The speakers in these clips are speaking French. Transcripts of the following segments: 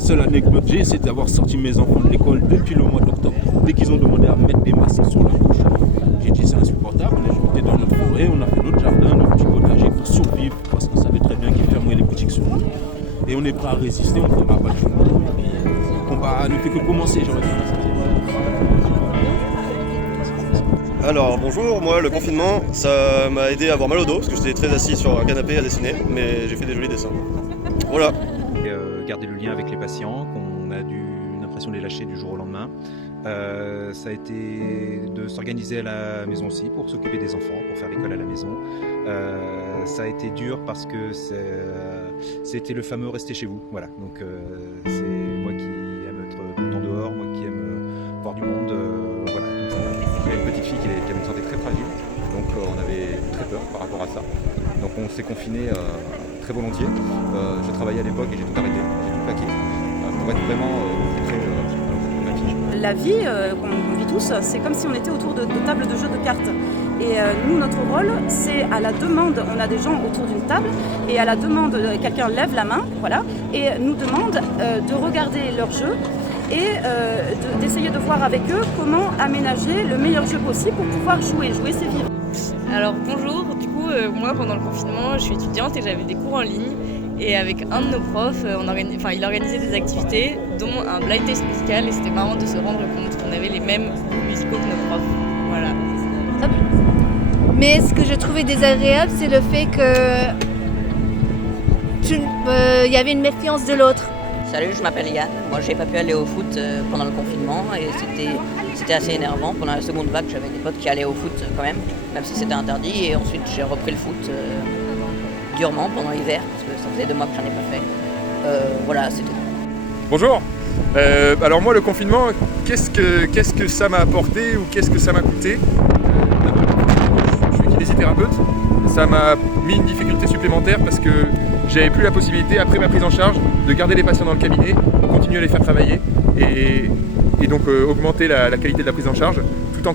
seule anecdote que j'ai, c'est d'avoir sorti mes enfants de l'école depuis le mois d'octobre. Dès qu'ils ont demandé à mettre des masques sur la bouche, j'ai dit c'est insupportable. On était dans notre forêt, on a fait notre jardin, notre petit potager pour survivre parce qu'on savait très bien qu'ils fermeraient les boutiques sur nous. Et on est prêt à résister, on ne fera pas du tout. Le combat ne fait que commencer, j'aurais dit. Alors bonjour, moi le confinement ça m'a aidé à avoir mal au dos parce que j'étais très assis sur un canapé à dessiner, mais j'ai fait des jolis dessins. Voilà. Garder le lien avec les patients, qu'on a l'impression de les lâcher du jour au lendemain. Ça a été de s'organiser à la maison aussi pour s'occuper des enfants, pour faire l'école à la maison. Ça a été dur parce que c'était le fameux rester chez vous. Voilà. Donc c'est moi qui aime être tout le temps dehors, moi qui aime voir du monde. Voilà. J'avais une petite fille qui avait une santé très fragile, donc on avait très peur par rapport à ça. Donc on s'est confiné très volontiers. Je travaillais à l'époque et j'ai tout arrêté, j'ai tout plaqué pour être vraiment très ma fille. La vie qu'on vit tous, c'est comme si on était autour de tables de jeu de cartes. Et nous, notre rôle, c'est à la demande, on a des gens autour d'une table, et à la demande, quelqu'un lève la main, voilà, et nous demande de regarder leur jeu et d'essayer de voir avec eux comment aménager le meilleur jeu possible pour pouvoir jouer. Jouer, c'est vivre. Alors bonjour, du coup moi pendant le confinement je suis étudiante et j'avais des cours en ligne et avec un de nos profs, il organisait des activités dont un blind test musical et c'était marrant de se rendre compte qu'on avait les mêmes goûts musicaux que nos profs. Voilà. Mais ce que je trouvais désagréable, c'est le fait que y avait une méfiance de l'autre. Salut, je m'appelle Yann. Moi, j'ai pas pu aller au foot pendant le confinement et c'était assez énervant. Pendant la seconde vague, j'avais des potes qui allaient au foot quand même si c'était interdit. Et ensuite, j'ai repris le foot durement pendant l'hiver parce que ça faisait 2 mois que j'en ai pas fait. Voilà, c'est tout. Bonjour. Alors moi, le confinement, qu'est-ce que ça m'a apporté ou qu'est-ce que ça m'a coûté? Je suis kinésithérapeute. Ça m'a mis une difficulté supplémentaire parce que j'avais plus la possibilité, après ma prise en charge, de garder les patients dans le cabinet, continuer à les faire travailler et donc augmenter la qualité de la prise en charge tout en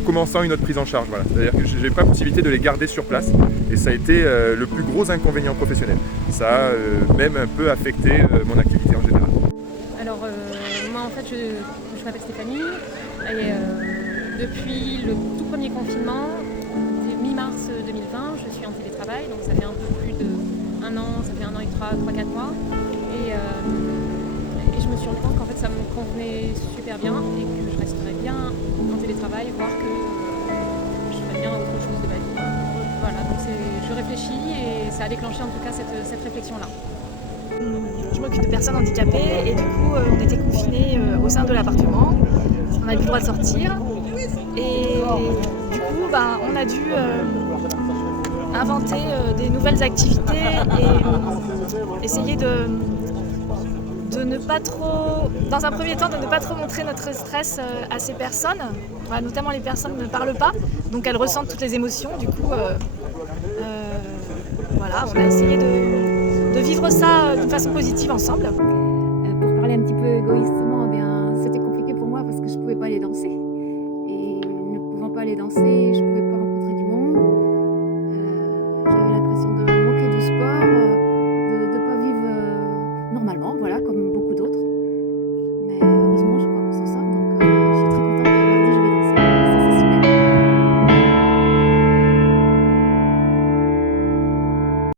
commençant une autre prise en charge. Voilà. C'est-à-dire que je n'avais pas la possibilité de les garder sur place et ça a été le plus gros inconvénient professionnel. Ça a même un peu affecté mon activité en général. Alors moi en fait je m'appelle Stéphanie et depuis le tout premier confinement, mi-mars 2020, je suis en télétravail, donc ça fait un peu plus de 1 an, ça fait 1 an et 3-4 mois. Et je me suis rendu compte qu'en fait ça me convenait super bien et que je resterais bien en télétravail, voire que je ferais bien autre chose de ma vie. Voilà, donc je réfléchis et ça a déclenché en tout cas cette réflexion-là. Je m'occupe de personnes handicapées et du coup on était confinés au sein de l'appartement. On n'avait plus le droit de sortir et du coup on a dû inventer des nouvelles activités et essayer de ne pas trop, dans un premier temps, de ne pas trop montrer notre stress à ces personnes. Voilà, notamment les personnes ne parlent pas, donc elles ressentent toutes les émotions. Du coup, voilà, on a essayé de vivre ça d'une façon positive ensemble. Pour parler un petit peu égoïstement, c'était compliqué pour moi parce que je ne pouvais pas aller danser. Et ne pouvant pas aller danser,